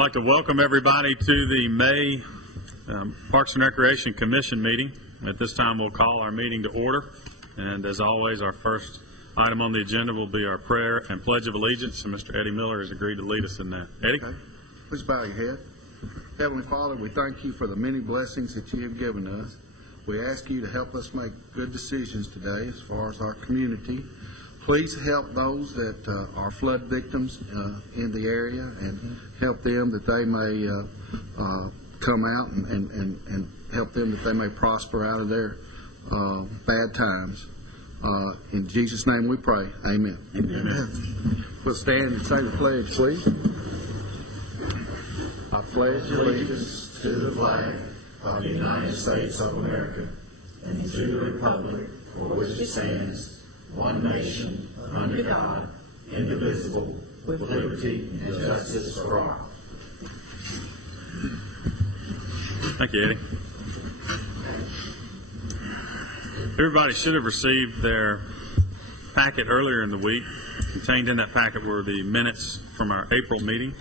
like to welcome everybody to the May Parks and Recreation Commission meeting. At this time, we'll call our meeting to order. And as always, our first item on the agenda will be our prayer and pledge of allegiance. And Mr. Eddie Miller has agreed to lead us in that. Eddie? Okay. Please bow your head. Heavenly Father, we thank you for the many blessings that you have given us. We ask you to help us make good decisions today as far as our community. Please help those that are flood victims in the area and help them that they may come out and help them that they may prosper out of their bad times. In Jesus' name we pray. Amen. Amen. We'll stand and say the pledge, please. I pledge allegiance to the flag of the United States of America and to the republic for which it stands, one nation, under God, indivisible, with liberty and justice for all. Thank you, Eddie. Everybody should have received their packet earlier in the week. Contained in that packet were the minutes from our April meeting.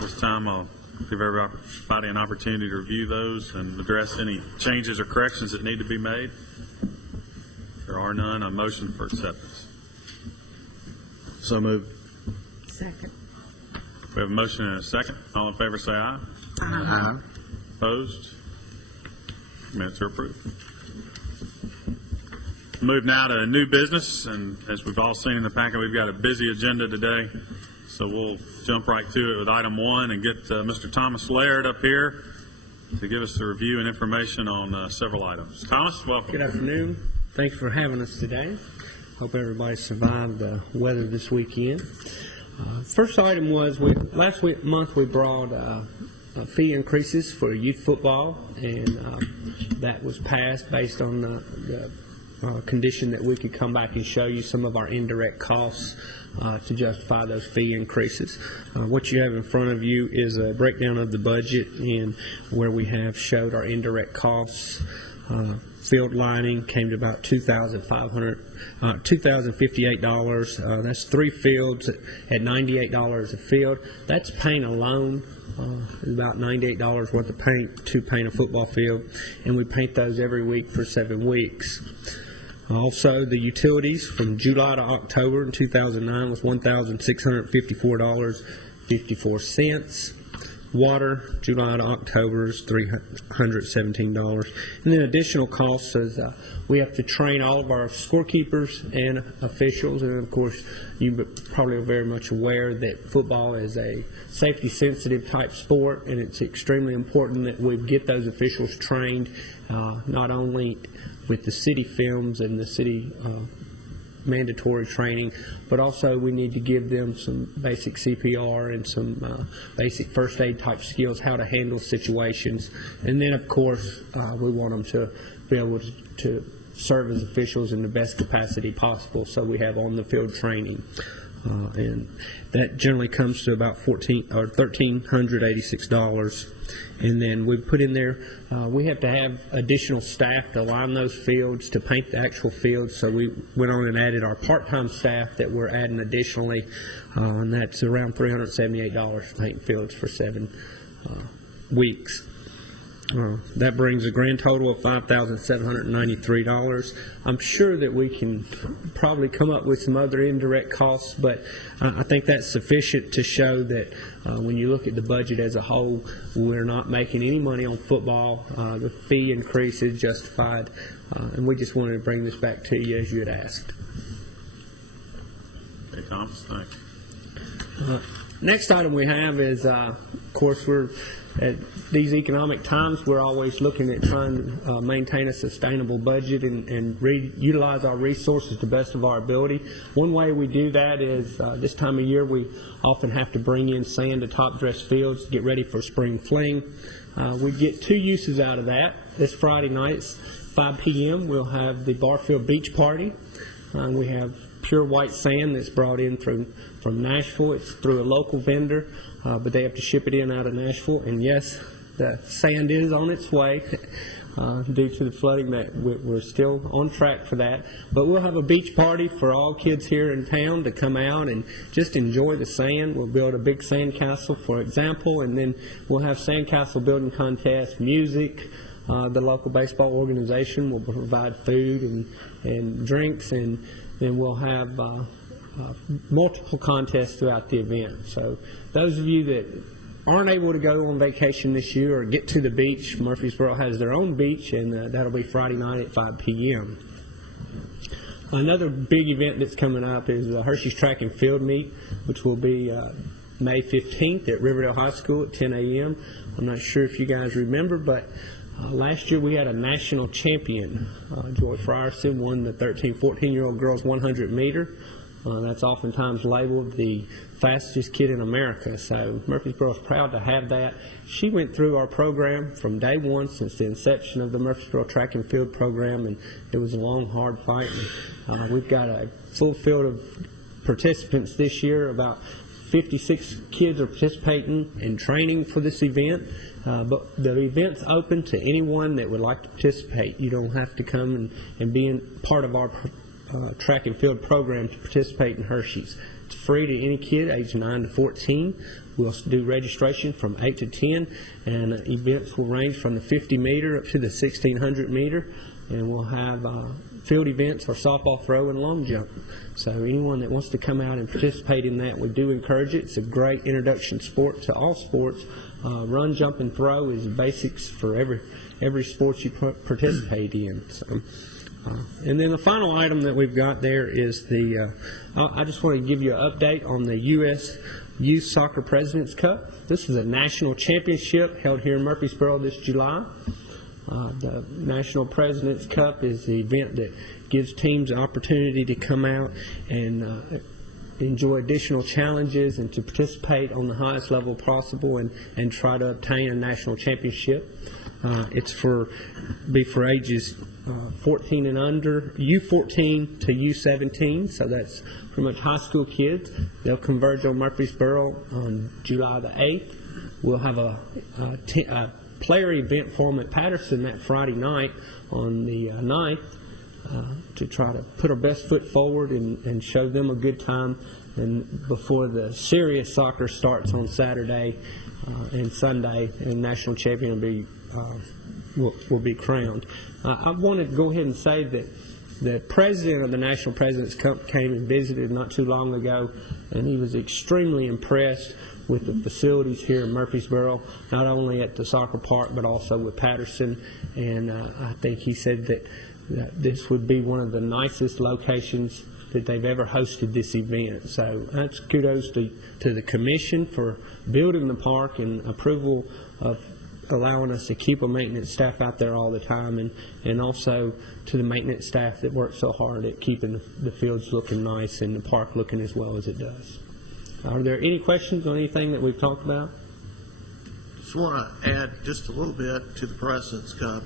This time I'll give everybody an opportunity to review those and address any changes or corrections that need to be made. If there are none, a motion for acceptance. So moved. Second. We have a motion and a second. All in favor say aye. Aye. Opposed? Minutes are approved. Move now to new business, and as we've all seen in the packet, we've got a busy agenda today, so we'll jump right to it with item one and get Mr. Thomas Laird up here to give us the review and information on several items. Thomas, welcome. Good afternoon. Thanks for having us today. Hope everybody survived the weather this weekend. First item was last month we brought fee increases for youth football, and that was passed based on the condition that we could come back and show you some of our indirect costs to justify those fee increases. What you have in front of you is a breakdown of the budget and where we have showed our indirect costs. Field lining came to about $2,058. That's 3 fields at $98 a field. That's paint alone. About $98 worth of paint to paint a football field, and we paint those every week for 7 weeks. Also, the utilities from July to October in 2009 was $1,654.54. Water, July to October, is $317. And then additional costs is we have to train all of our scorekeepers and officials. And of course, you probably are very much aware that football is a safety-sensitive type sport, and it's extremely important that we get those officials trained, not only with the city films and the city mandatory training, but also we need to give them some basic CPR and some basic first aid type skills, how to handle situations. And then of course we want them to be able to serve as officials in the best capacity possible, so we have on the field training. And that generally comes to about $1,386. And then we put in there, we have to have additional staff to line those fields, to paint the actual fields. So we went on and added our part-time staff that we're adding additionally, and that's around $378 for painting fields for 7 weeks. That brings a grand total of $5,793. I'm sure that we can probably come up with some other indirect costs, but I think that's sufficient to show that when you look at the budget as a whole, we're not making any money on football. The fee increase is justified, and we just wanted to bring this back to you as you had asked. Hey, Thomas, thanks. Next item we have is, of course, we're at these economic times, we're always looking at trying to maintain a sustainable budget and utilize our resources to the best of our ability. One way we do that is this time of year we often have to bring in sand to top dress fields to get ready for spring fling. We get 2 uses out of that. This Friday night, 5 p.m., we'll have the Barfield Beach Party. We have pure white sand that's brought in from Nashville. It's through a local vendor, but they have to ship it in out of Nashville. And yes, the sand is on its way. due to the flooding. That we're still on track for that. But we'll have a beach party for all kids here in town to come out and just enjoy the sand. We'll build a big sand castle, for example, and then we'll have sand castle building contests, music. The local baseball organization will provide food and drinks, and then we'll have multiple contests throughout the event. So those of you that aren't able to go on vacation this year or get to the beach, Murfreesboro has their own beach, and that'll be Friday night at 5 p.m. Another big event that's coming up is the Hershey's Track and Field Meet, which will be May 15th at Riverdale High School at 10 a.m. I'm not sure if you guys remember, but last year we had a national champion. Joy Frierson won the 13, 14-year-old girls 100 meter. That's oftentimes labeled the fastest kid in America, so Murfreesboro is proud to have that. She went through our program from day one since the inception of the Murfreesboro Track and Field program, and it was a long, hard fight. We've got a full field of participants this year. About 56 kids are participating in training for this event. But the event's open to anyone that would like to participate. You don't have to come and be part of our track and field program to participate in Hershey's. It's free to any kid aged 9 to 14. We'll do registration from 8 to 10, and events will range from the 50 meter up to the 1600 meter, and we'll have field events for softball, throw, and long jump. So anyone that wants to come out and participate in that, we do encourage it. It's a great introduction sport to all sports. Run, jump, and throw is basics for every sport you participate in. So, and then the final item that we've got there is I just want to give you an update on the U.S. Youth Soccer President's Cup. This is a national championship held here in Murfreesboro this July. The National President's Cup is the event that gives teams an opportunity to come out and enjoy additional challenges and to participate on the highest level possible and try to obtain a national championship. It's for ages 14 and under, U14 to U17, so that's pretty much high school kids. They'll converge on Murfreesboro on July the 8th. We'll have a player event for them at Patterson that Friday night on the 9th. To try to put our best foot forward and show them a good time, and before the serious soccer starts on Saturday and Sunday, and national champion will be crowned. I want to go ahead and say that the president of the National President's Cup came and visited not too long ago, and he was extremely impressed with the facilities here in Murfreesboro, not only at the soccer park but also with Patterson, and I think he said that this would be one of the nicest locations that they've ever hosted this event. So that's kudos to the commission for building the park and approval of allowing us to keep a maintenance staff out there all the time, and also to the maintenance staff that works so hard at keeping the fields looking nice and the park looking as well as it does. Are there any questions on anything that we've talked about? Just want to add just a little bit to the President's Cup.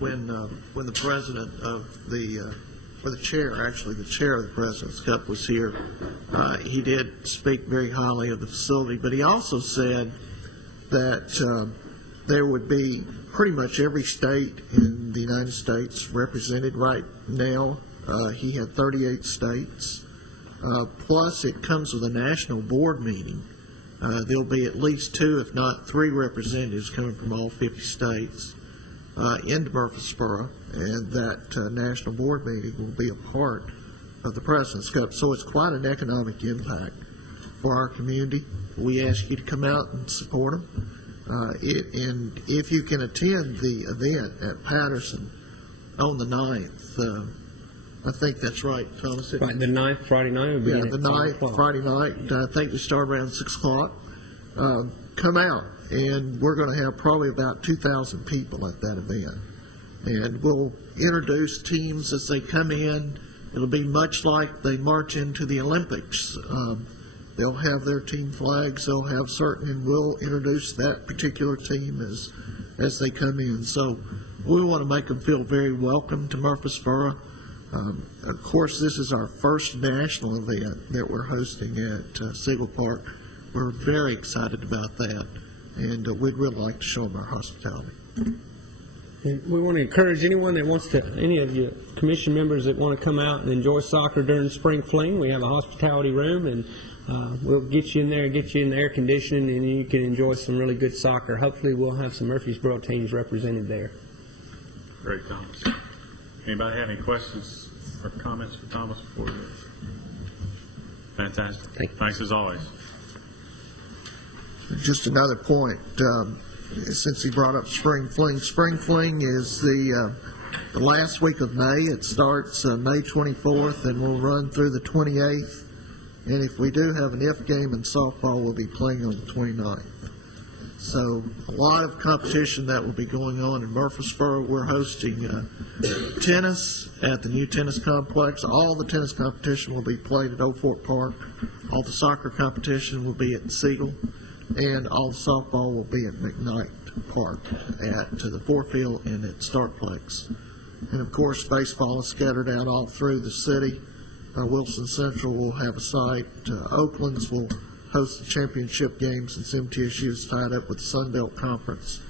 When the president of the chair of the President's Cup was here, he did speak very highly of the facility, but he also said that there would be pretty much every state in the United States represented right now. He had 38 states. Plus, it comes with a national board meeting. There'll be at least 2, if not 3, representatives coming from all 50 states into Murfreesboro, and that national board meeting will be a part of the President's Cup. So it's quite an economic impact for our community. We ask you to come out and support them. And if you can attend the event at Patterson on the 9th, I think that's right, Thomas. Right, the 9th, Friday night? Would be the 9th, Friday night. I think we start around 6 o'clock. Come out, and we're going to have probably about 2,000 people at that event. And we'll introduce teams as they come in. It'll be much like they march into the Olympics. They'll have their team flags. They'll have certain, and we'll introduce that particular team as they come in. So we want to make them feel very welcome to Murfreesboro. Of course, this is our first national event that we're hosting at Siegel Park. We're very excited about that, and we'd really like to show them our hospitality. And we want to encourage anyone that wants to, any of you commission members that want to come out and enjoy soccer during spring fling. We have a hospitality room, and we'll get you in there and get you in the air conditioning, and you can enjoy some really good soccer. Hopefully we'll have some Murfreesboro teams represented there. Great, Thomas. Anybody have any questions or comments for Thomas before we? Fantastic. Thank you. Thanks as always. Just another point, since he brought up Spring Fling. Spring Fling is the last week of May. It starts May 24th and will run through the 28th. And if we do have an if game in softball, we'll be playing on the 29th. So a lot of competition that will be going on in Murfreesboro. We're hosting tennis at the new tennis complex. All the tennis competition will be played at Old Fort Park. All the soccer competition will be at Siegel. And all the softball will be at McKnight Park to the Forefield and at Startplex. And of course, baseball is scattered out all through the city. Wilson Central will have a site. Oakland's will host the championship games since MTSU is tied up with the Sun Belt Conference.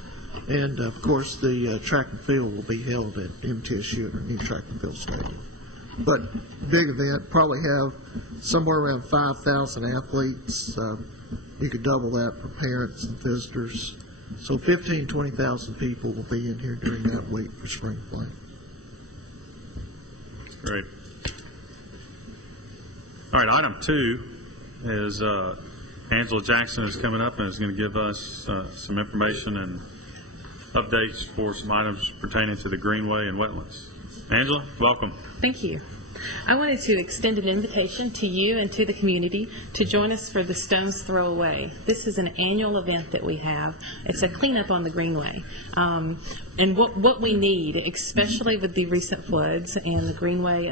And of course, the track and field will be held at MTSU at our new track and field stadium. But big event, probably have somewhere around 5,000 athletes. You could double that for parents and visitors. So 15,000, 20,000 people will be in here during that week for spring play. Great. All right, item 2 is Angela Jackson is coming up and is going to give us some information and updates for some items pertaining to the Greenway and wetlands. Angela, welcome. Thank you. I wanted to extend an invitation to you and to the community to join us for the Stones Throw Away. This is an annual event that we have. It's a cleanup on the Greenway. And what we need, especially with the recent floods and the Greenway,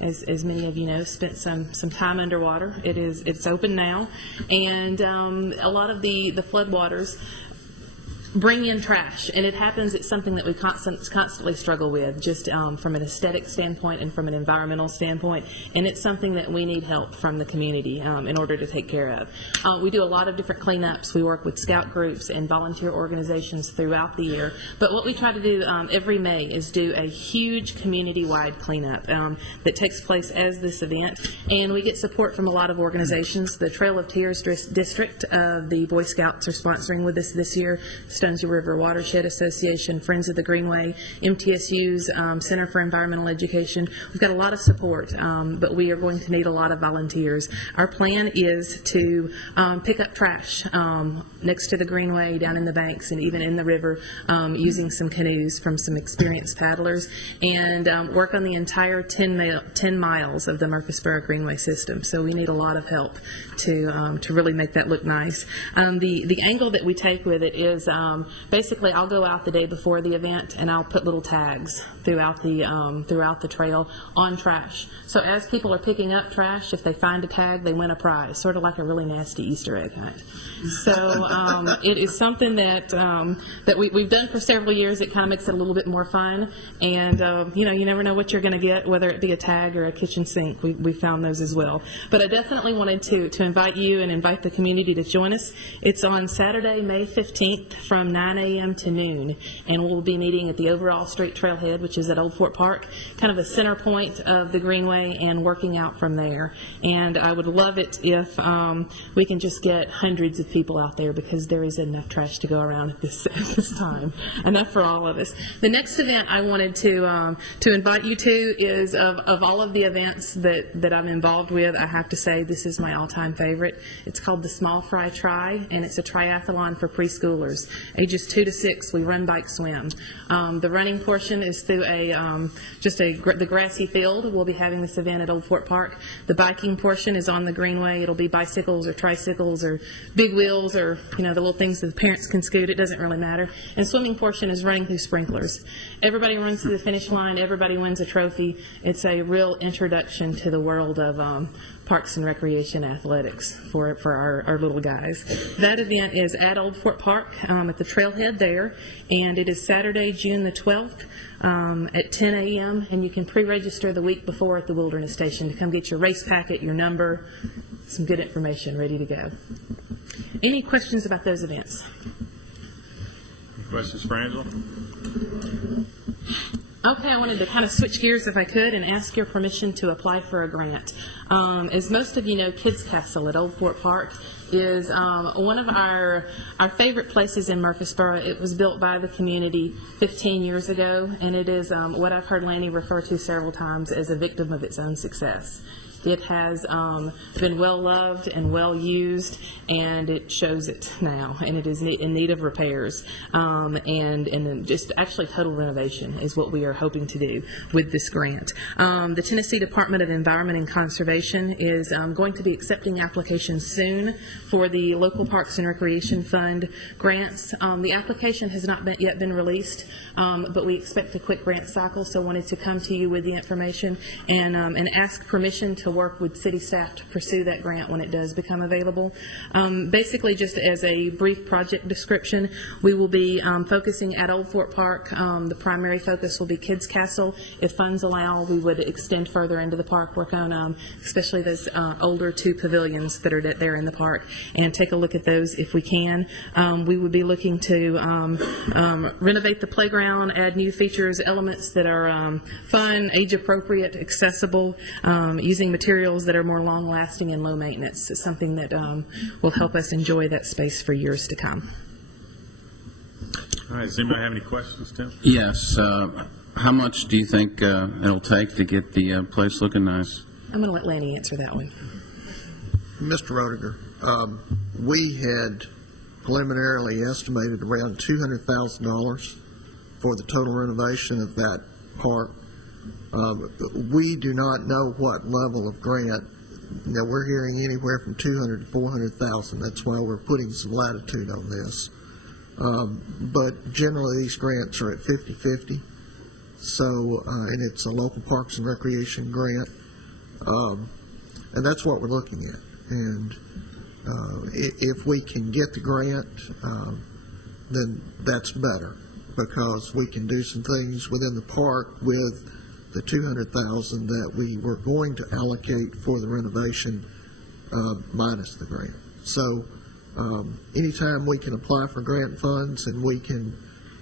as many of you know, spent some time underwater. It's open now, and a lot of the floodwaters bring in trash, and it happens. It's something that we constantly struggle with, just from an aesthetic standpoint and from an environmental standpoint, and it's something that we need help from the community in order to take care of. We do a lot of different cleanups. We work with scout groups and volunteer organizations throughout the year, but what we try to do every May is do a huge community-wide cleanup that takes place as this event, and we get support from a lot of organizations. The Trail of Tears District of the Boy Scouts are sponsoring with us this year. Stones River Watershed Association, Friends of the Greenway, MTSU's Center for Environmental Education. We've got a lot of support, but we are going to need a lot of volunteers. Our plan is to pick up trash next to the Greenway, down in the banks, and even in the river, using some canoes from some experienced paddlers, and work on the entire 10 miles of the Murfreesboro Greenway system. So we need a lot of help to really make that look nice. The angle that we take with it is basically I'll go out the day before the event and I'll put little tags throughout the trail on trash. So as people are picking up trash, if they find a tag, they win a prize, sort of like a really nasty Easter egg hunt. So it is something that we've done for several years. It kind of makes it a little bit more fun, and you never know what you're going to get, whether it be a tag or a kitchen sink. We found those as well. But I definitely wanted to invite you and invite the community to join us. It's on Saturday, May 15th from 9 a.m. to noon, and we'll be meeting at the Overall Street Trailhead, which is at Old Fort Park, kind of a center point of the Greenway, and working out from there. And I would love it if we can just get hundreds of people out there, because there is enough trash to go around at this time, enough for all of us. The next event I wanted to invite you to is of all of the events that I'm involved with, I have to say this is my all-time favorite. It's called the Small Fry Tri, and it's a triathlon for preschoolers, ages 2 to 6. We run, bike, swim. The running portion is through the grassy field. We'll be having this event at Old Fort Park. The biking portion is on the Greenway. It'll be bicycles or tricycles or big wheels, or the little things that the parents can scoot. It doesn't really matter. And swimming portion is running through sprinklers. Everybody runs to the finish line. Everybody wins a trophy. It's a real introduction to the world of Parks and Recreation athletics for our little guys. That event is at Old Fort Park at the trailhead there, and it is Saturday, June the 12th at 10 a.m., and you can pre-register the week before at the Wilderness Station to come get your race packet, your number, some good information ready to go. Any questions about those events? Questions for Angela? Okay, I wanted to kind of switch gears if I could and ask your permission to apply for a grant. As most of you know, Kids Castle at Old Fort Park is one of our favorite places in Murfreesboro. It was built by the community 15 years ago, and it is what I've heard Lanny refer to several times as a victim of its own success. It has been well loved and well used, and it shows it now, and it is in need of repairs, and then just actually total renovation is what we are hoping to do with this grant. The Tennessee Department of Environment and Conservation is going to be accepting applications soon for the local Parks and Recreation Fund grants. The application has not yet been released, but we expect a quick grant cycle, so wanted to come to you with the information and ask permission to work with city staff to pursue that grant when it does become available. Basically, just as a brief project description, we will be focusing at Old Fort Park. The primary focus will be Kids Castle. If funds allow, we would extend further into the park, work on especially those older 2 pavilions that are there in the park, and take a look at those if we can. We would be looking to renovate the playground, add new features, elements that are fun, age-appropriate, accessible, using materials that are more long-lasting and low maintenance. It's something that will help us enjoy that space for years to come. All right, does anybody have any questions, Tim? Yes. How much do you think it'll take to get the place looking nice? I'm going to let Lanny answer that one. Mr. Roediger, we had preliminarily estimated around $200,000 for the total renovation of that park. We do not know what level of grant. Now, we're hearing anywhere from $200,000 to $400,000. That's why we're putting some latitude on this. But generally, these grants are at 50-50. So, and it's a local Parks and Recreation grant, and that's what we're looking at. And if we can get the grant, then that's better, because we can do some things within the park with the $200,000 that we were going to allocate for the renovation, minus the grant. So anytime we can apply for grant funds and we can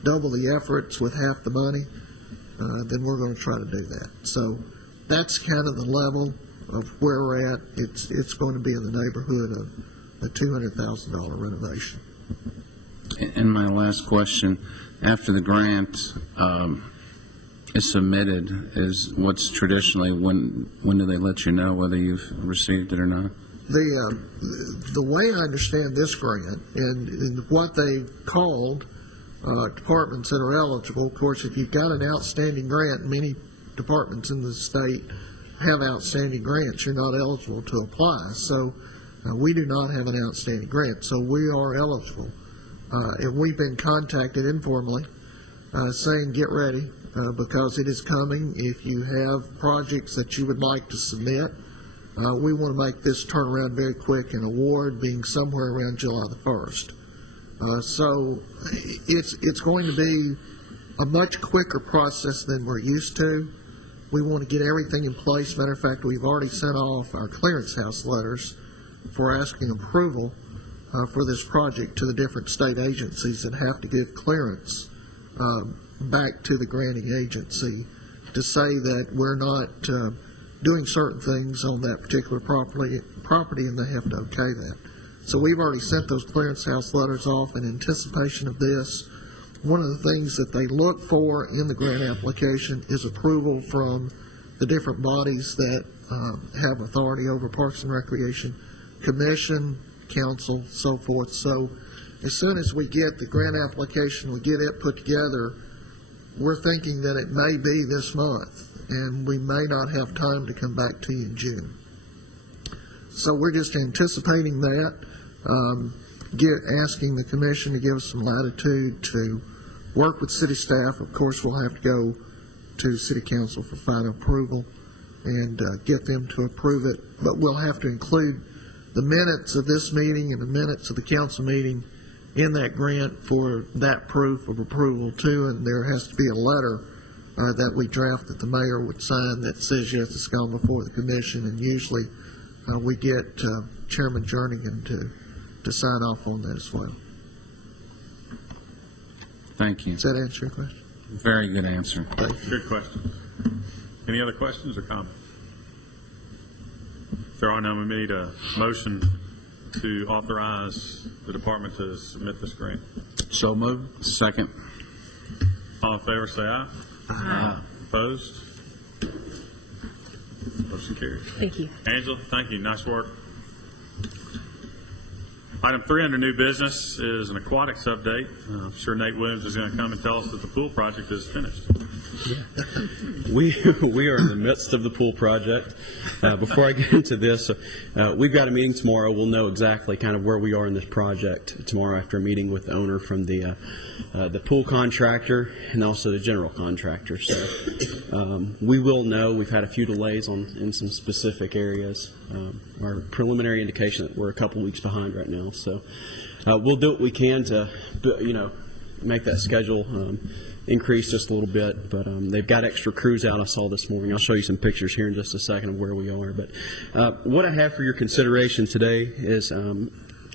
double the efforts with half the money, then we're going to try to do that. So that's kind of the level of where we're at. It's going to be in the neighborhood of a $200,000 renovation. And my last question, after the grant is submitted, is what's traditionally, when do they let you know whether you've received it or not? The way I understand this grant and what they've called departments that are eligible, of course, if you've got an outstanding grant, many departments in the state have outstanding grants, you're not eligible to apply. So we do not have an outstanding grant, so we are eligible. And we've been contacted informally saying get ready because it is coming. If you have projects that you would like to submit, we want to make this turn around very quick, and award being somewhere around July the 1st. So it's going to be a much quicker process than we're used to. We want to get everything in place. Matter of fact, we've already sent off our clearance house letters for asking approval for this project to the different state agencies that have to give clearance back to the granting agency to say that we're not doing certain things on that particular property, and they have to okay that. So we've already sent those clearance house letters off in anticipation of this. One of the things that they look for in the grant application is approval from the different bodies that have authority over Parks and Recreation, Commission, Council, so forth. So as soon as we get the grant application, we get it put together, we're thinking that it may be this month, and we may not have time to come back to you in June. So we're just anticipating that, asking the Commission to give us some latitude to work with city staff. Of course, we'll have to go to City Council for final approval and get them to approve it, but we'll have to include the minutes of this meeting and the minutes of the council meeting in that grant for that proof of approval too, and there has to be a letter that we draft that the mayor would sign that says yes, it's gone before the commission, and usually we get Chairman Jernigan to sign off on that as well. Thank you. Does that answer your question? Very good answer. Good question. Any other questions or comments? If there are none, we need a motion to authorize the department to submit this grant. So moved. Second. All in favor, say aye. Aye. Opposed? Motion carries. Thank you. Angela, thank you. Nice work. Item 3 under new business is an aquatics update. I'm sure Nate Williams is going to come and tell us that the pool project is finished. We are in the midst of the pool project. Before I get into this, we've got a meeting tomorrow. We'll know exactly kind of where we are in this project tomorrow after a meeting with the owner from the pool contractor and also the general contractor. So we will know. We've had a few delays in some specific areas. Our preliminary indication that we're a couple weeks behind right now. So we'll do what we can to, make that schedule increase just a little bit, but they've got extra crews out I saw this morning. I'll show you some pictures here in just a second of where we are. But what I have for your consideration today is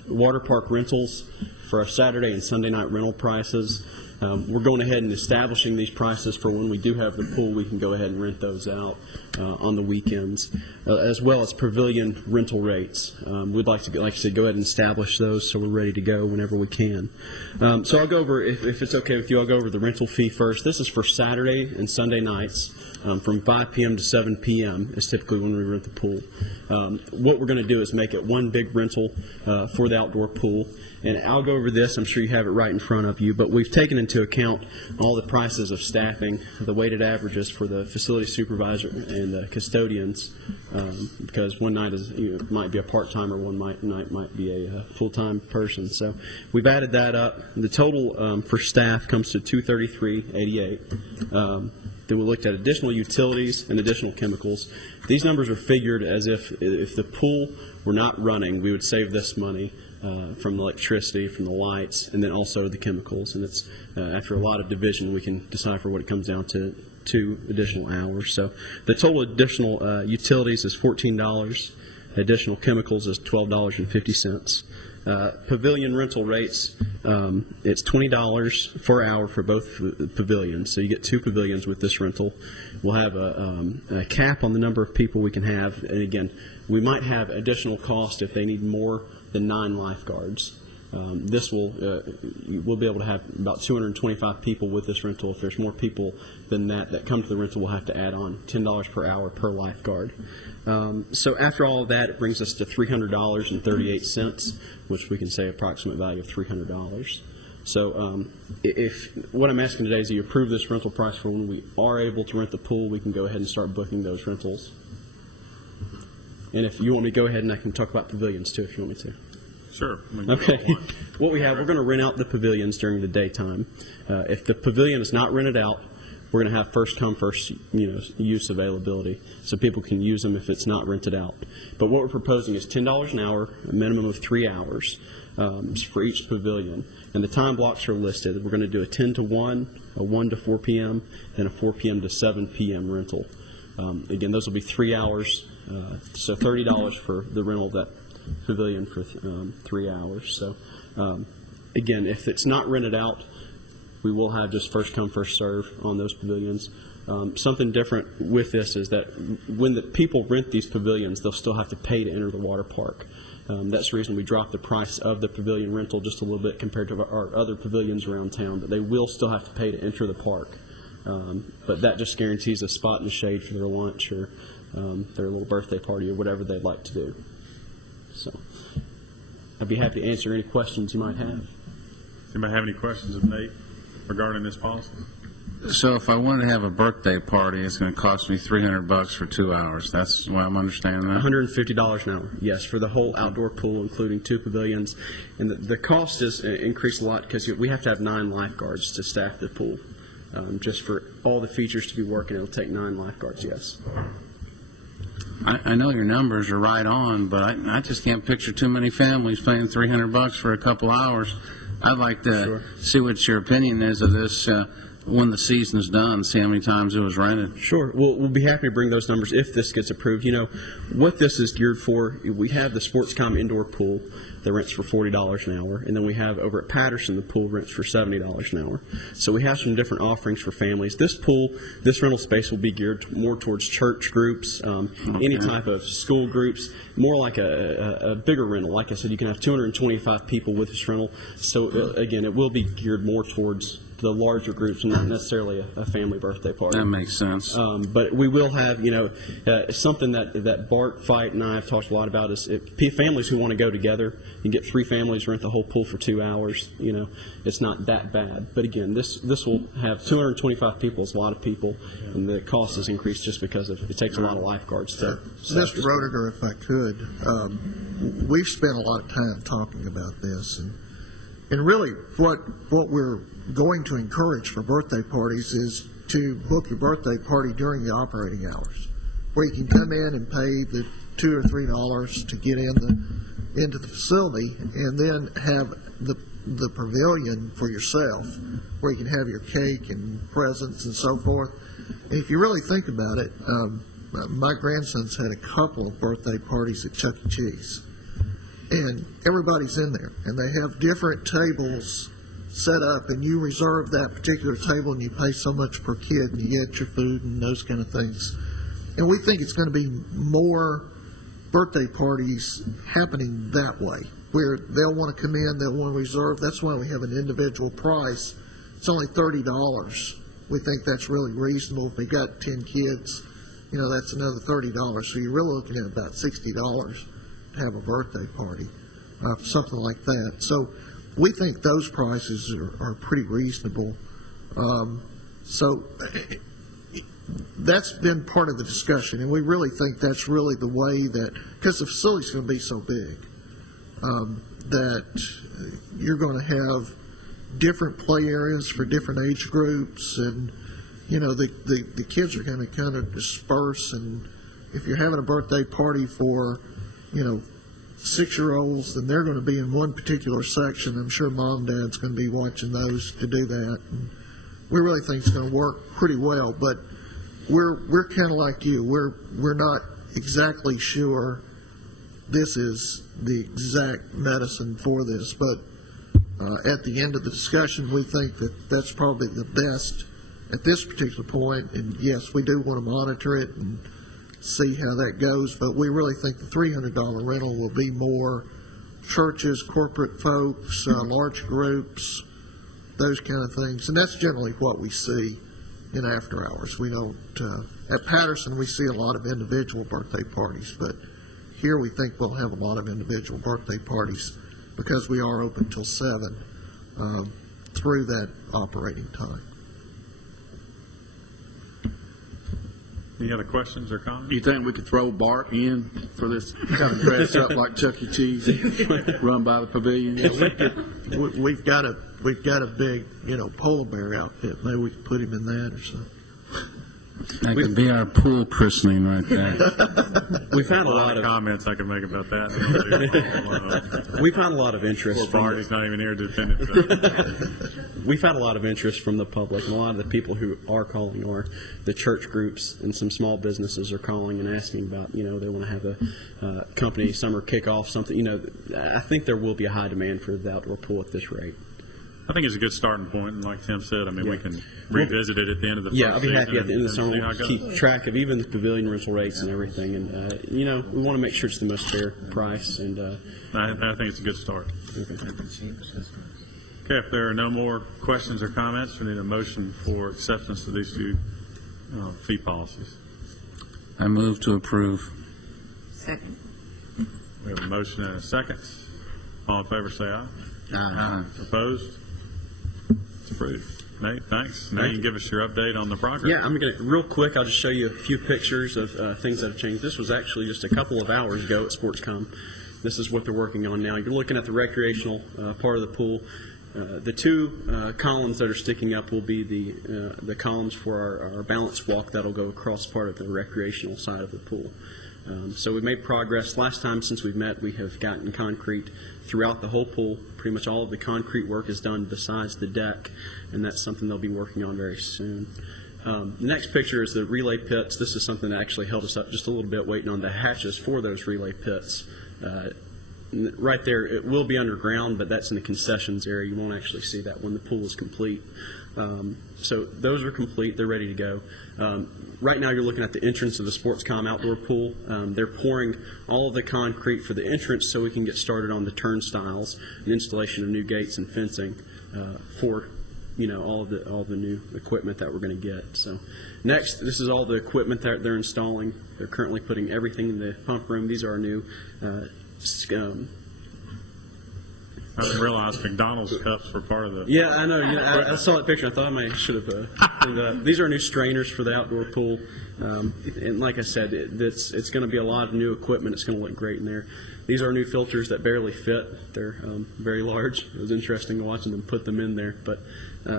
water park rentals for our Saturday and Sunday night rental prices. We're going ahead and establishing these prices for when we do have the pool. We can go ahead and rent those out on the weekends, as well as pavilion rental rates. We'd like to, like I said, go ahead and establish those so we're ready to go whenever we can. So I'll go over, if it's okay with you, I'll go over the rental fee first. This is for Saturday and Sunday nights. From 5 p.m. to 7 p.m. is typically when we rent the pool. What we're going to do is make it one big rental for the outdoor pool. And I'll go over this. I'm sure you have it right in front of you. But we've taken into account all the prices of staffing, the weighted averages for the facility supervisor and the custodians, because one night might be a part-timer, one night might be a full-time person. So we've added that up. The total for staff comes to $233.88. Then we looked at additional utilities and additional chemicals. These numbers are figured as if the pool were not running, we would save this money from the electricity, from the lights, and then also the chemicals. And it's after a lot of division, we can decipher what it comes down to 2 additional hours. So the total additional utilities is $14. Additional chemicals is $12.50. Pavilion rental rates, it's $20 per hour for both pavilions. So you get 2 pavilions with this rental. We'll have a cap on the number of people we can have. And again, we might have additional cost if they need more than 9 lifeguards. This we'll be able to have about 225 people with this rental. If there's more people than that come to the rental, we'll have to add on $10 per hour per lifeguard. So after all of that, it brings us to $300.38, which we can say approximate value of $300. So if what I'm asking today is you approve this rental price for when we are able to rent the pool, we can go ahead and start booking those rentals. And if you want me to go ahead and I can talk about pavilions too if you want me to. Sure. Okay. What we have, we're going to rent out the pavilions during the daytime. If the pavilion is not rented out, we're going to have first come, first use availability, so people can use them if it's not rented out. But what we're proposing is $10 an hour, a minimum of 3 hours for each pavilion. And the time blocks are listed. We're going to do a 10 to 1, a 1 to 4 p.m., and a 4 p.m. to 7 p.m. rental. Again, those will be 3 hours, so $30 for the rental of that pavilion for 3 hours. So again, if it's not rented out, we will have just first come, first serve on those pavilions. Something different with this is that when the people rent these pavilions, they'll still have to pay to enter the water park. That's the reason we dropped the price of the pavilion rental just a little bit compared to our other pavilions around town, but they will still have to pay to enter the park. But that just guarantees a spot in the shade for their lunch or their little birthday party or whatever they'd like to do. So I'd be happy to answer any questions you might have. Anybody have any questions of Nate regarding this policy? So if I wanted to have a birthday party, it's going to cost me $300 for 2 hours. That's what I'm understanding that? $150 an hour, yes, for the whole outdoor pool, including 2 pavilions. And the cost is increased a lot because we have to have 9 lifeguards to staff the pool. Just for all the features to be working, it'll take 9 lifeguards, yes. I know your numbers are right on, but I just can't picture too many families paying $300 for a couple hours. I'd like to see what your opinion is of this. when the season's done, see how many times it was rented? Sure. We'll be happy to bring those numbers if this gets approved. You know, what this is geared for, we have the Sportscom indoor pool that rents for $40 an hour, and then we have over at Patterson, the pool rents for $70 an hour. So we have some different offerings for families. This pool, this rental space will be geared more towards church groups, any type of school groups, more like a bigger rental. Like I said, you can have 225 people with this rental. So again, it will be geared more towards the larger groups and not necessarily a family birthday party. That makes sense. But we will have, you know, something that Bart, Fight, and I have talked a lot about is families who want to go together. You get 3 families, rent the whole pool for 2 hours. You know, it's not that bad. But again, this will have 225 people. It's a lot of people, and the cost has increased just because it takes a lot of lifeguards to. Mr. Roediger, if I could, we've spent a lot of time talking about this, and really what we're going to encourage for birthday parties is to book your birthday party during the operating hours, where you can come in and pay the $2 or $3 to get into the facility, and then have the pavilion for yourself, where you can have your cake and presents and so forth. And if you really think about it, my grandson's had a couple of birthday parties at Chuck E. Cheese, and everybody's in there, and they have different tables set up, and you reserve that particular table, and you pay so much per kid, and you get your food and those kind of things. And we think it's going to be more birthday parties happening that way, where they'll want to come in, they'll want to reserve. That's why we have an individual price. It's only $30. We think that's really reasonable. If they got 10 kids, you know, that's another $30. So you're really looking at about $60 to have a birthday party, something like that. So we think those prices are pretty reasonable. So that's been part of the discussion, and we really think that's really the way that, because the facility's going to be so big, that you're going to have different play areas for different age groups, and you know the kids are going to kind of disperse. And if you're having a birthday party for, you know, 6-year-olds, then they're going to be in one particular section. I'm sure mom and dad's going to be watching those to do that. And we really think it's going to work pretty well, but we're kind of like you. We're not exactly sure this is the exact medicine for this, but at the end of the discussion, we think that that's probably the best at this particular point. And yes, we do want to monitor it and see how that goes, but we really think the $300 rental will be more churches, corporate folks, large groups, those kind of things. And that's generally what we see in after hours. We don't, at Patterson we see a lot of individual birthday parties, but here we think we'll have a lot of individual birthday parties because we are open till 7 through that operating time. Any other questions or comments? You think we could throw Bart in for this, kind of dress up like Chuck E. Cheese, run by the pavilion? Yeah, we've got a big, you know, polar bear outfit. Maybe we could put him in that or something. That could be our pool christening right there. We've had A lot of comments I could make about that. We've had a lot of interest Poor from Bart, he's not even here to defend himself. We've had a lot of interest from the public, and a lot of the people who are calling are the church groups, and some small businesses are calling and asking about, you know, they want to have a company summer kickoff, something. You know, I think there will be a high demand for the outdoor pool at this rate. I think it's a good starting point, and like Tim said, I mean, we can revisit it at the end of the Yeah, first I'll be happy at the end of the season summer. and see how it Keep goes. track of even the pavilion rental rates and everything, and you know, we want to make sure it's the most fair price. And I think it's a good start. Okay, if there are no more questions or comments, we need a motion for acceptance of these two fee policies. I move to approve. Second. We have a motion and a second. All in favor, say aye. Aye. Opposed? It's approved. Nate, thanks. Now you can give us your update on the progress. yeah, I'm going to real quick. I'll just show you a few pictures of things that have changed. This was actually just a couple of hours ago at Sportscom. This is what they're working on now. You're looking at the recreational part of the pool. The two columns that are sticking up will be the columns for our balance walk that'll go across part of the recreational side of the pool. So we've made progress. Last time since we've met, we have gotten concrete throughout the whole pool. Pretty much all of the concrete work is done besides the deck, and that's something they'll be working on very soon. The next picture is the relay pits. This is something that actually held us up just a little bit, waiting on the hatches for those relay pits. Right there, it will be underground, but that's in the concessions area. You won't actually see that when the pool is complete. So those are complete. They're ready to go. Right now, you're looking at the entrance of the Sportscom outdoor pool. They're pouring all of the concrete for the entrance so we can get started on the turnstiles and installation of new gates and fencing for all the new equipment that we're going to get. So next, this is all the equipment that they're installing. They're currently putting everything in the pump room. These are our new I didn't realize McDonald's cups were part of the. Yeah, I know. I saw that picture. I thought I should have cleaned that up. These are new strainers for the outdoor pool. And like I said, it's going to be a lot of new equipment. It's going to look great in there. These are new filters that barely fit. They're very large. It was interesting watching them put them in there. But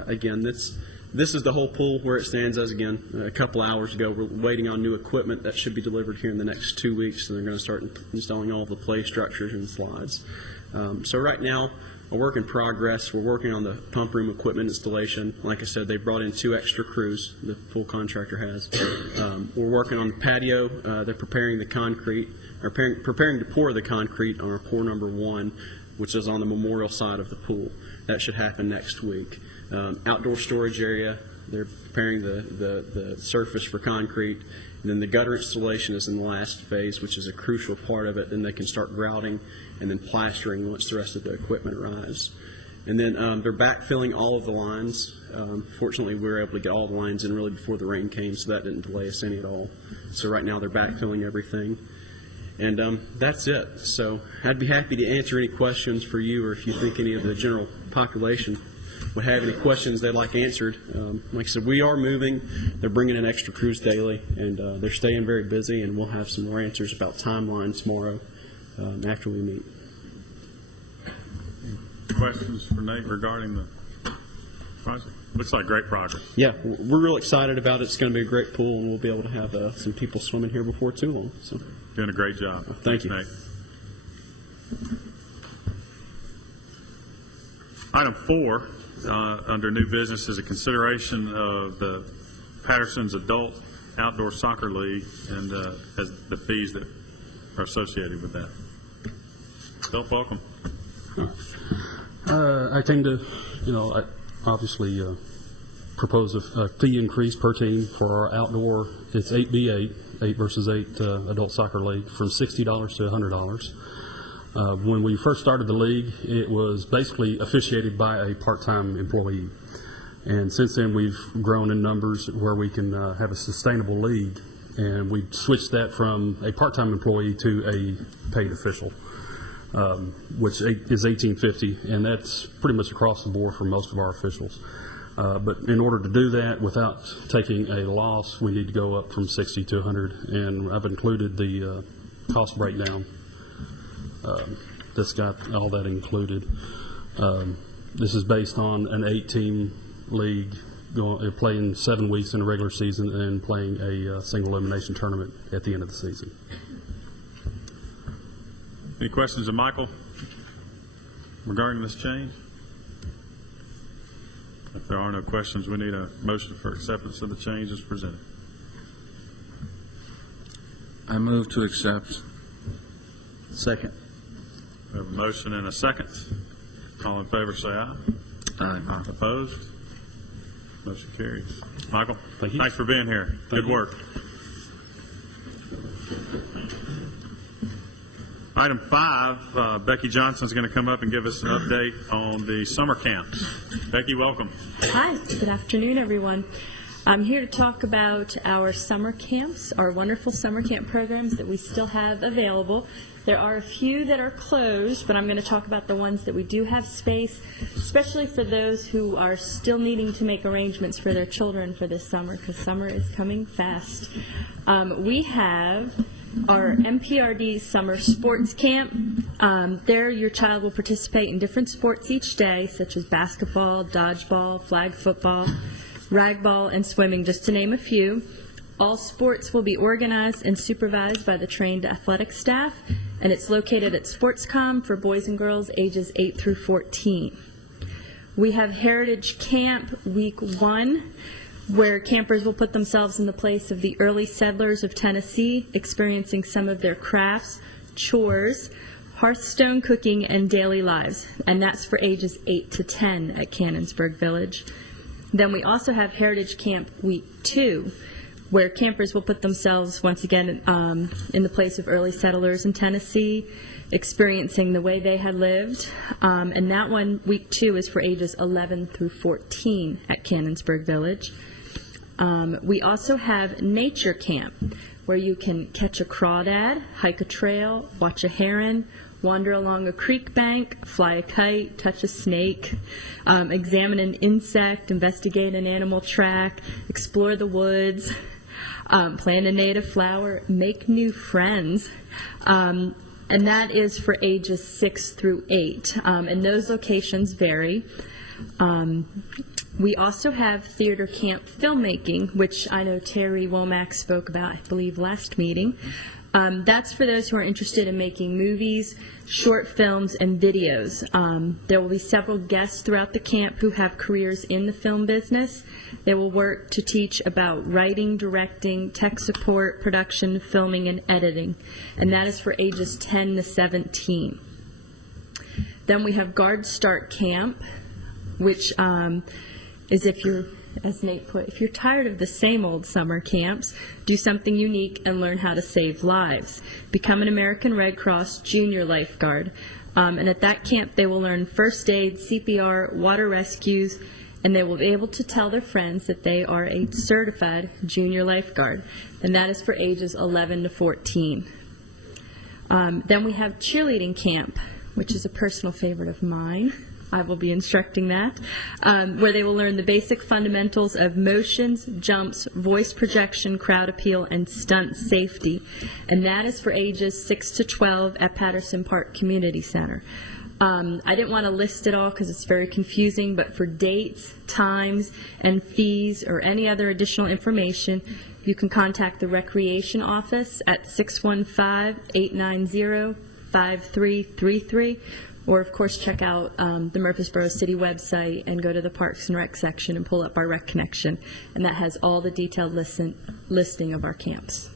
again, this is the whole pool where it stands as, again, a couple hours ago. We're waiting on new equipment that should be delivered here in the next 2 weeks. So they're going to start installing all the play structures and slides. So right now, a work in progress. We're working on the pump room equipment installation. Like I said, they brought in 2 extra crews, the pool contractor has. We're working on the patio. They're preparing the concrete, or preparing to pour the concrete on our pour number 1, which is on the memorial side of the pool. That should happen next week. Outdoor storage area, they're preparing the surface for concrete. And then the gutter installation is in the last phase, which is a crucial part of it. Then they can start grouting and then plastering once the rest of the equipment arrives. And then they're backfilling all of the lines. Fortunately, we were able to get all the lines in really before the rain came, so that didn't delay us any at all. So right now they're backfilling everything. And that's it. So I'd be happy to answer any questions for you, or if you think any of the general population would have any questions they'd like answered. Like I said, we are moving. They're bringing in extra crews daily, and they're staying very busy, and we'll have some more answers about timeline tomorrow after we meet. Questions for Nate regarding the project? Looks like great progress. Yeah, we're real excited about it. It's going to be a great pool, and we'll be able to have some people swimming here before too long. So, doing a great job. Thank you. Nate. Item 4 under new business is a consideration of the Patterson's Adult Outdoor Soccer League and as the fees that are associated with that. Bill, welcome. I came to, obviously propose a fee increase per team for our outdoor. It's 8v8, 8 versus 8 adult soccer league, from $60 to $100. When we first started the league, it was basically officiated by a part-time employee. And since then, we've grown in numbers where we can have a sustainable league. And we switched that from a part-time employee to a paid official, which is $18.50, and that's pretty much across the board for most of our officials. But in order to do that without taking a loss, we need to go up from 60 to 100, and I've included the cost breakdown. That's got all that included. This is based on an 8-team league playing 7 weeks in a regular season and playing a single elimination tournament at the end of the season. Any questions of Michael regarding this change? If there are no questions, we need a motion for acceptance of the change as presented. I move to accept. Second. We have a motion and a second. All in favor say aye. Aye. Opposed? Motion carries. Michael, Thank you. Thanks for being here. Good work. Item 5, Becky Johnson's going to come up and give us an update on the summer camps. Becky, welcome. Hi, good afternoon, everyone. I'm here to talk about our summer camps, our wonderful summer camp programs that we still have available. There are a few that are closed, but I'm going to talk about the ones that we do have space, especially for those who are still needing to make arrangements for their children for this summer, because summer is coming fast. We have our MPRD Summer Sports Camp. There your child will participate in different sports each day, such as basketball, dodgeball, flag football, ragball, and swimming, just to name a few. All sports will be organized and supervised by the trained athletic staff, and it's located at Sportscom for boys and girls ages 8 through 14. We have Heritage Camp Week 1, where campers will put themselves in the place of the early settlers of Tennessee, experiencing some of their crafts, chores, hearthstone cooking, and daily lives, and that's for ages 8 to 10 at Cannonsburg Village. Then we also have Heritage Camp Week 2, where campers will put themselves once again in the place of early settlers in Tennessee, experiencing the way they had lived. And that one, Week 2, is for ages 11 through 14 at Cannonsburg Village. We also have Nature Camp, where you can catch a crawdad, hike a trail, watch a heron, wander along a creek bank, fly a kite, touch a snake, examine an insect, investigate an animal track, explore the woods, plant a native flower, make new friends. And that is for ages 6 through 8. And those locations vary. We also have Theater Camp Filmmaking, which I know Terry Womack spoke about, I believe, last meeting. That's for those who are interested in making movies, short films, and videos. There will be several guests throughout the camp who have careers in the film business. They will work to teach about writing, directing, tech support, production, filming, and editing. And that is for ages 10 to 17. Then we have Guard Start Camp, which is if you're, as Nate put, if you're tired of the same old summer camps, do something unique and learn how to save lives. Become an American Red Cross junior lifeguard. And at that camp, they will learn first aid, CPR, water rescues, and they will be able to tell their friends that they are a certified junior lifeguard. And that is for ages 11 to 14. Then we have cheerleading camp, which is a personal favorite of mine. I will be instructing that, where they will learn the basic fundamentals of motions, jumps, voice projection, crowd appeal, and stunt safety. And that is for ages 6 to 12 at Patterson Park Community Center. I didn't want to list it all because it's very confusing, but for dates, times, and fees, or any other additional information, you can contact the Recreation Office at 615-890-5333. Or, of course, check out the Murfreesboro City website and go to the Parks and Rec section and pull up our Rec Connection. And that has all the detailed listing of our camps.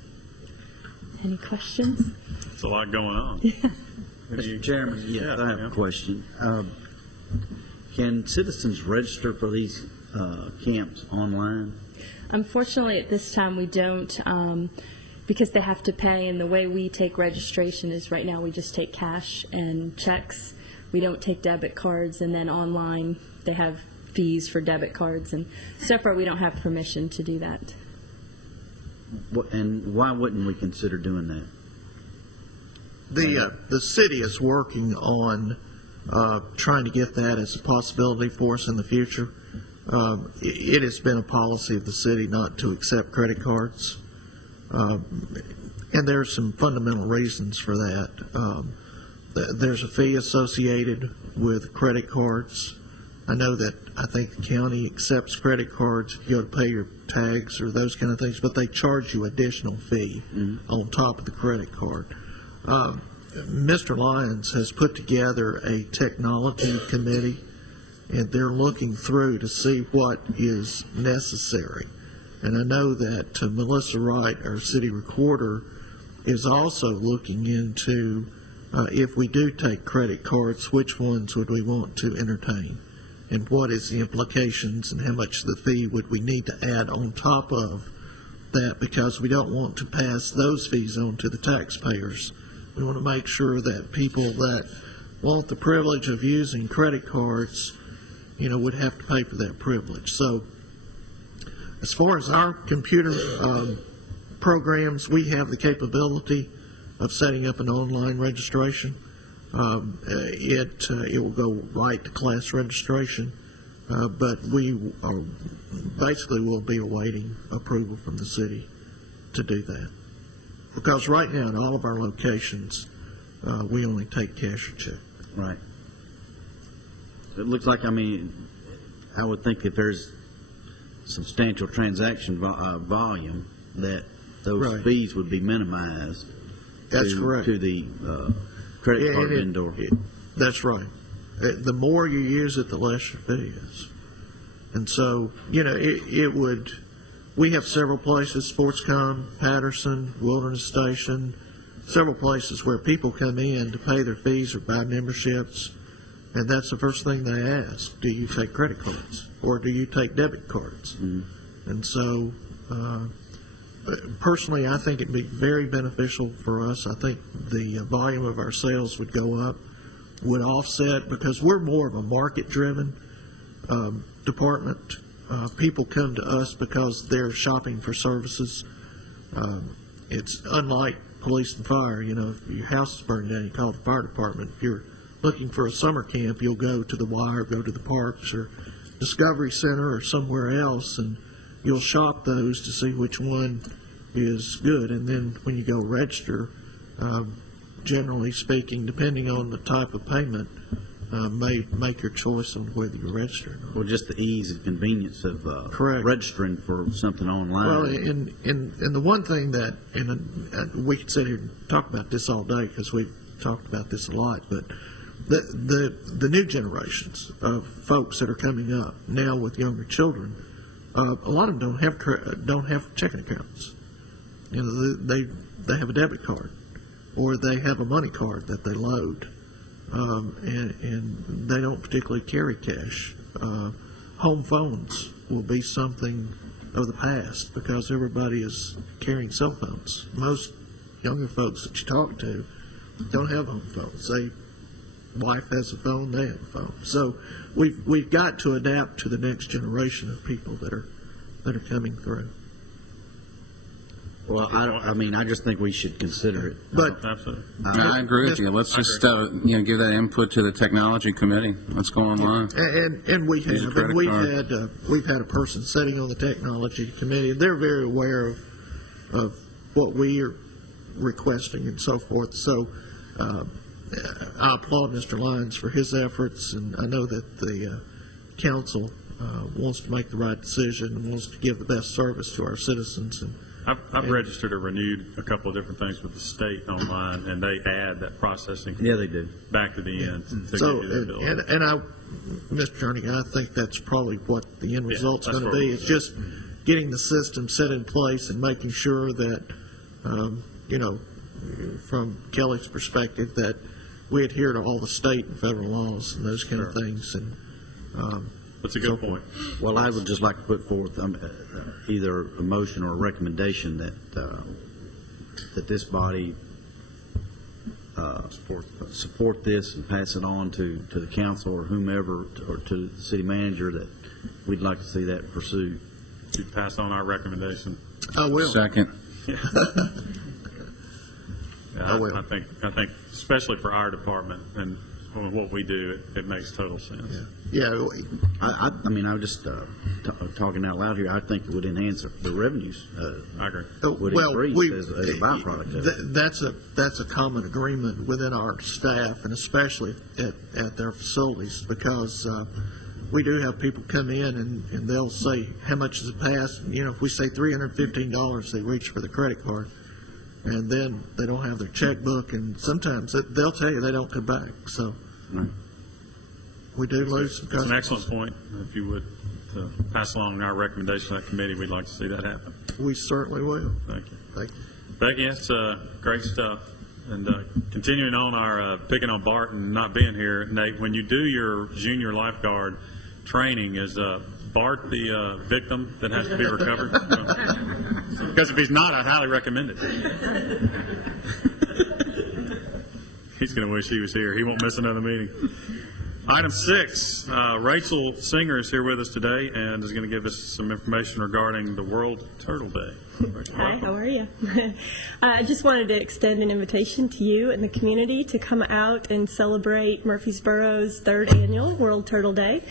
Any questions? There's a lot going on. Mr. Chairman, yes, I have a question. Can citizens register for these camps online? Unfortunately, at this time, we don't, because they have to pay, and the way we take registration is right now we just take cash and checks. We don't take debit cards, and then online they have fees for debit cards, and so far we don't have permission to do that. And why wouldn't we consider doing that? The city is working on trying to get that as a possibility for us in the future. It has been a policy of the city not to accept credit cards, and there are some fundamental reasons for that. There's a fee associated with credit cards. I know that I think the county accepts credit cards if you go to pay your tags or those kind of things, but they charge you additional fee on top of the credit card. Mr. Lyons has put together a technology committee, and they're looking through to see what is necessary. And I know that Melissa Wright, our city recorder, is also looking into if we do take credit cards, which ones would we want to entertain? And what is the implications and how much of the fee would we need to add on top of that, because we don't want to pass those fees on to the taxpayers. We want to make sure that people that want the privilege of using credit cards, would have to pay for that privilege. So as far as our computer programs, we have the capability of setting up an online registration. It will go right to class registration, but we basically will be awaiting approval from the city to do that. Because right now in all of our locations, we only take cash or check. Right. It looks like, I would think if there's substantial transaction volume, that those Right. fees would be minimized. That's to- correct. To the credit Yeah, card and vendor. That's right. The more you use it, the less your fee is. And so, it would, we have several places, Sportscom, Patterson, Wilderness Station, several places where people come in to pay their fees or buy memberships, and that's the first thing they ask. Do you take credit cards? Or do you take debit cards? And so, personally, I think it'd be very beneficial for us. I think the volume of our sales would go up, would offset, because we're more of a market-driven department. People come to us because they're shopping for services. It's unlike police and fire. If your house is burning down, you call the fire department. If you're looking for a summer camp, you'll go to the Y or go to the parks or Discovery Center or somewhere else, and you'll shop those to see which one is good. And then when you go register, generally speaking, depending on the type of payment, may make your choice on whether you register or not. Or just the ease and convenience of Correct. registering for something online. Well, and the one thing that, and we could sit here and talk about this all day because we've talked about this a lot, but the new generations of folks that are coming up now with younger children, a lot of them don't have checking accounts. They have a debit card, or they have a money card that they load, and they don't particularly carry cash. Home phones will be something of the past because everybody is carrying cell phones. Most younger folks that you talk to don't have home phones. Wife has a phone, they have a phone. So we've got to adapt to the next generation of people that are coming through. Well, I just think we should consider it. But Absolutely. I agree with you. Let's just, give that input to the technology committee. Let's go online. and we Use a have, credit and card. we've had a person sitting on the technology committee. They're very aware of what we are requesting and so forth. So I applaud Mr. Lyons for his efforts, and I know that the council wants to make the right decision and wants to give the best service to our citizens. And I've registered or renewed a couple of different things with the state online, and they add that processing Yeah, they do. back to the end to so, give you their bill. and Mr. Jernigan, I think that's probably what the end result's that's going to where be. we- It's just getting the system set in place and making sure that, from Kelly's perspective, that we adhere to all the state and federal laws and those kind of things. And That's a good point. Well, I would just like to put forth either a motion or a recommendation that that this body support this and pass it on to the council or whomever, or to the city manager, that we'd like to see that pursued. You pass on our recommendation. I will. Second. Yeah, will. I think especially for our department and what we do, it makes total sense. Yeah, I was just talking out loud here. I think it would enhance the revenues. I agree. Would increase as a byproduct of it. That's a common agreement within our staff, and especially at their facilities, because we do have people come in and they'll say, how much has it passed? If we say $315, they reach for the credit card, and then they don't have their checkbook, and sometimes they'll tell you they don't come back. So Right. we do lose some It's an customers. excellent point. If you would pass along our recommendation to that committee, we'd like to see that happen. We certainly will. Thank you. Thank you. Becky, it's great stuff. And continuing on our picking on Bart and not being here, Nate, when you do your junior lifeguard training, is Bart the victim that has to be recovered? Because if he's not, I highly recommend it. He's going to wish he was here. He won't miss another meeting. Item 6, Rachel Singer is here with us today and is going to give us some information regarding the World Turtle Day. Hi, how are you? I just wanted to extend an invitation to you and the community to come out and celebrate Murfreesboro's 3rd annual World Turtle Day.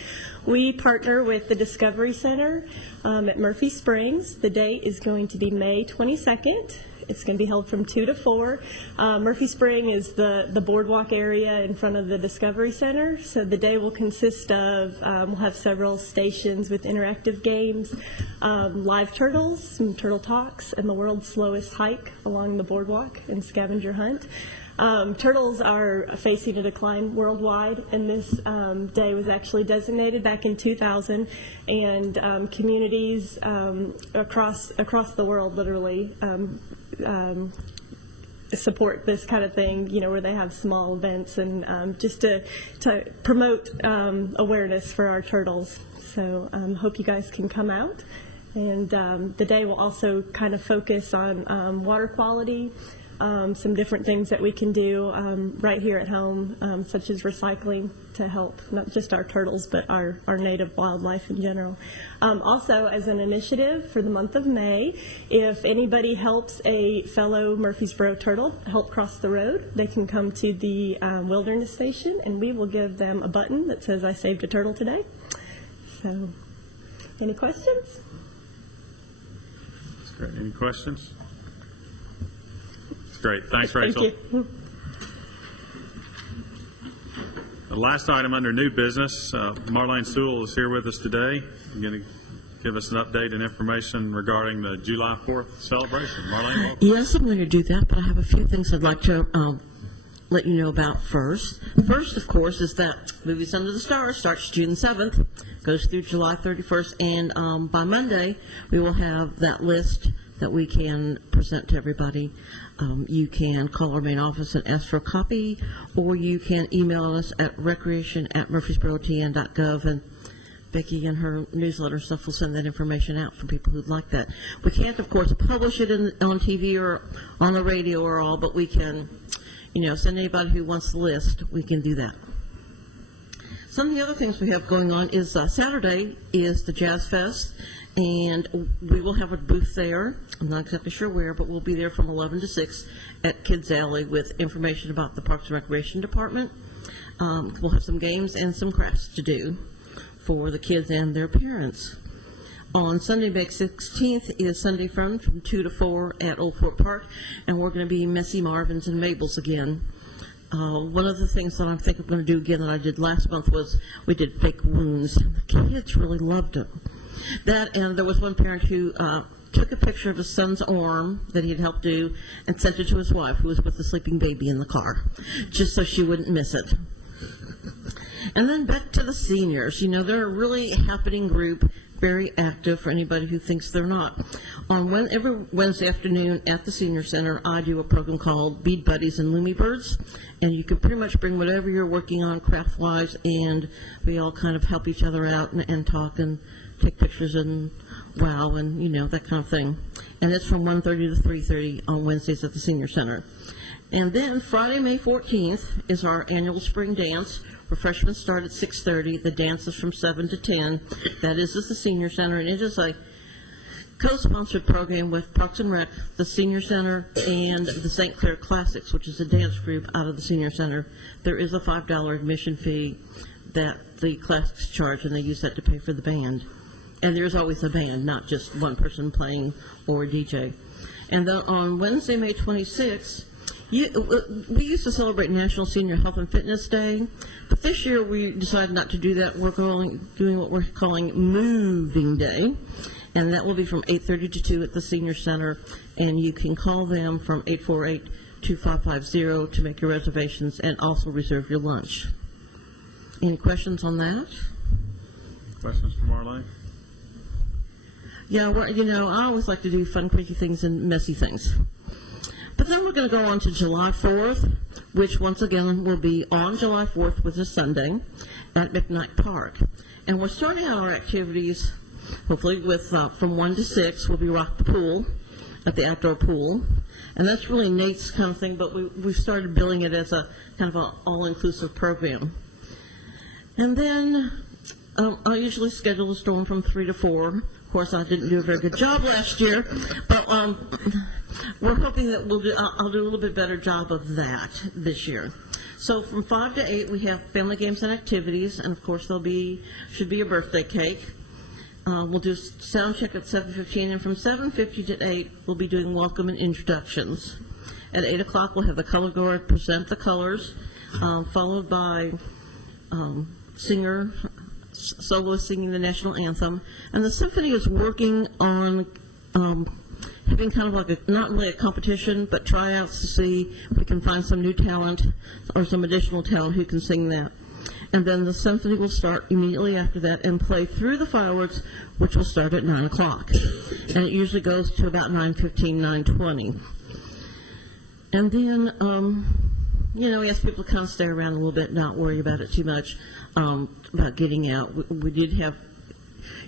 We partner with the Discovery Center at Murphy Springs. The date is going to be May 22nd. It's going to be held from 2 to 4. Murphy Spring is the boardwalk area in front of the Discovery Center. So the day will consist of, we'll have several stations with interactive games, live turtles, some turtle talks, and the world's slowest hike along the boardwalk and scavenger hunt. Turtles are facing a decline worldwide, and this day was actually designated back in 2000, and communities across the world literally support this kind of thing, where they have small events and just to promote awareness for our turtles. So hope you guys can come out. And the day will also kind of focus on water quality, some different things that we can do right here at home, such as recycling to help not just our turtles, but our native wildlife in general. Also, as an initiative for the month of May, if anybody helps a fellow Murfreesboro turtle help cross the road, they can come to the wilderness station, and we will give them a button that says, "I saved a turtle today." So, any questions? That's great. Any questions? Great. Thanks, Rachel. Thank you. The last item under new business, Marlene Sewell is here with us today. She's going to give us an update and information regarding the July 4th celebration. Marlene, welcome. Yes, I'm going to do that, but I have a few things I'd like to let you know about first. First, of course, is that Movies Under the Stars starts June 7th, goes through July 31st, and by Monday, we will have that list that we can present to everybody. You can call our main office and ask for a copy, or you can email us at recreation@murfreesborotn.gov, and Becky and her newsletter stuff will send that information out for people who'd like that. We can't, of course, publish it on TV or on the radio or all, but we can, send anybody who wants the list, we can do that. Some of the other things we have going on is Saturday is the Jazz Fest, and we will have a booth there. I'm not exactly sure where, but we'll be there from 11 to 6 at Kids Alley with information about the Parks and Recreation Department. We'll have some games and some crafts to do for the kids and their parents. On Sunday, May 16th is Sunday Fun from 2 to 4 at Old Fort Park, and we're going to be Messy Marvins and Mabels again. One of the things that I think I'm going to do again that I did last month was we did fake wounds. The kids really loved it. That, and there was one parent who took a picture of his son's arm that he had helped do and sent it to his wife, who was with the sleeping baby in the car, just so she wouldn't miss it. And then back to the seniors. They're a really happening group, very active for anybody who thinks they're not. Every Wednesday afternoon at the Senior Center, I do a program called Bead Buddies and Loomy Birds, and you can pretty much bring whatever you're working on craft-wise, and we all kind of help each other out and talk and take pictures and wow and, that kind of thing. And it's from 1:30 to 3:30 on Wednesdays at the Senior Center. And then Friday, May 14th is our annual spring dance. Refreshments start at 6:30. The dance is from 7 to 10. That is at the Senior Center, and it is a co-sponsored program with Parks and Rec, the Senior Center, and the St. Clair Classics, which is a dance group out of the Senior Center. There is a $5 admission fee that the Classics charge, and they use that to pay for the band. And there's always a band, not just one person playing or a DJ. And then on Wednesday, May 26th, we used to celebrate National Senior Health and Fitness Day, but this year we decided not to do that. We're doing what we're calling Moving Day, and that will be from 8:30 to 2 at the Senior Center, and you can call them from 848-2550 to make your reservations and also reserve your lunch. Any questions on that? Questions for Marlene? Yeah, well, I always like to do fun, quirky things and messy things. But then we're going to go on to July 4th, which once again will be on July 4th, which is Sunday, at McKnight Park. And we're starting out our activities, hopefully, with from 1 to 6, we'll be Rock the Pool at the outdoor pool. And that's really Nate's kind of thing, but we've started billing it as a kind of an all-inclusive program. And then I usually schedule the storm from 3 to 4. Of course, I didn't do a very good job last year, but we're hoping that I'll do a little bit better job of that this year. So from 5 to 8, we have family games and activities, and of course should be a birthday cake. We'll do sound check at 7:15, and from 7:50 to 8, we'll be doing welcome and introductions. At 8 o'clock, we'll have the color guard present the colors, followed by soloists singing the national anthem. And the symphony is working on having kind of like not really a competition, but tryouts to see if we can find some new talent or some additional talent who can sing that. And then the symphony will start immediately after that and play through the fireworks, which will start at 9 o'clock. And it usually goes to about 9:15, 9:20. And then, we ask people to kind of stay around a little bit, not worry about it too much, about getting out. We did have,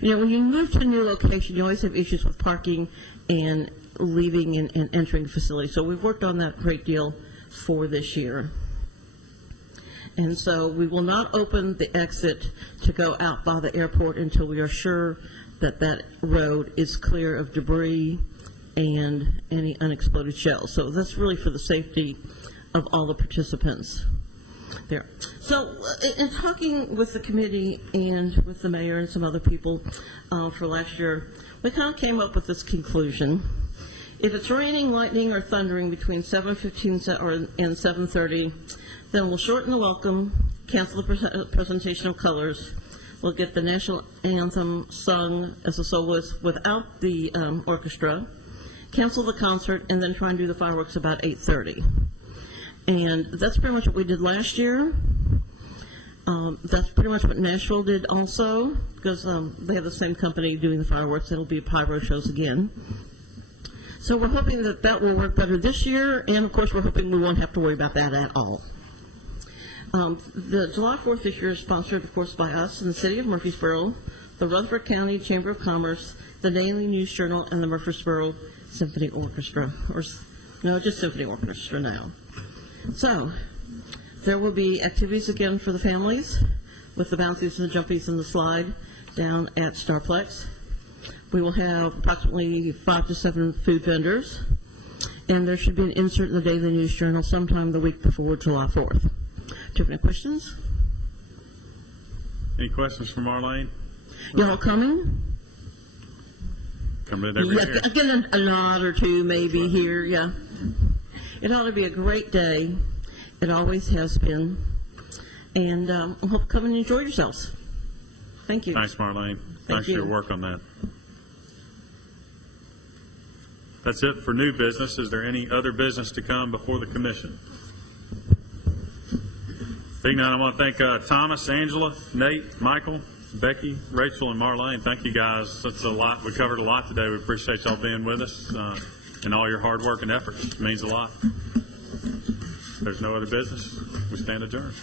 when you move to a new location, you always have issues with parking and leaving and entering the facility. So we've worked on that a great deal for this year. And so we will not open the exit to go out by the airport until we are sure that that road is clear of debris and any unexploded shells. So that's really for the safety of all the participants there. So in talking with the committee and with the mayor and some other people for last year, we kind of came up with this conclusion. If it's raining, lightning, or thundering between 7:15 and 7:30, then we'll shorten the welcome, cancel the presentation of colors. We'll get the national anthem sung as a soloist without the orchestra, cancel the concert, and then try and do the fireworks about 8:30. And that's pretty much what we did last year. That's pretty much what Nashville did also, because they have the same company doing the fireworks. It'll be pyro shows again. So we're hoping that that will work better this year, and of course we're hoping we won't have to worry about that at all. The July 4th this year is sponsored, of course, by us in the city of Murfreesboro, the Rutherford County Chamber of Commerce, the Daily News Journal, and the Murfreesboro Symphony Orchestra. No, just Symphony Orchestra now. So there will be activities again for the families with the bouncies and the jumpies and the slide down at Starplex. We will have approximately 5 to 7 food vendors, and there should be an insert in the Daily News Journal sometime the week before July 4th. Do you have any questions? Any questions for Marlene? Y'all coming? Coming every year. I get a nod or two maybe here, yeah. It ought to be a great day. It always has been. And I hope you come and enjoy yourselves. Thank you. Thanks, Marlene. Thanks for your work on that. That's it for new business. Is there any other business to come before the commission? Seeing none, I want to thank Thomas, Angela, Nate, Michael, Becky, Rachel, and Marlene. Thank you, guys. That's a lot. We covered a lot today. We appreciate y'all being with us and all your hard work and effort. It means a lot. If there's no other business, we stand adjourned.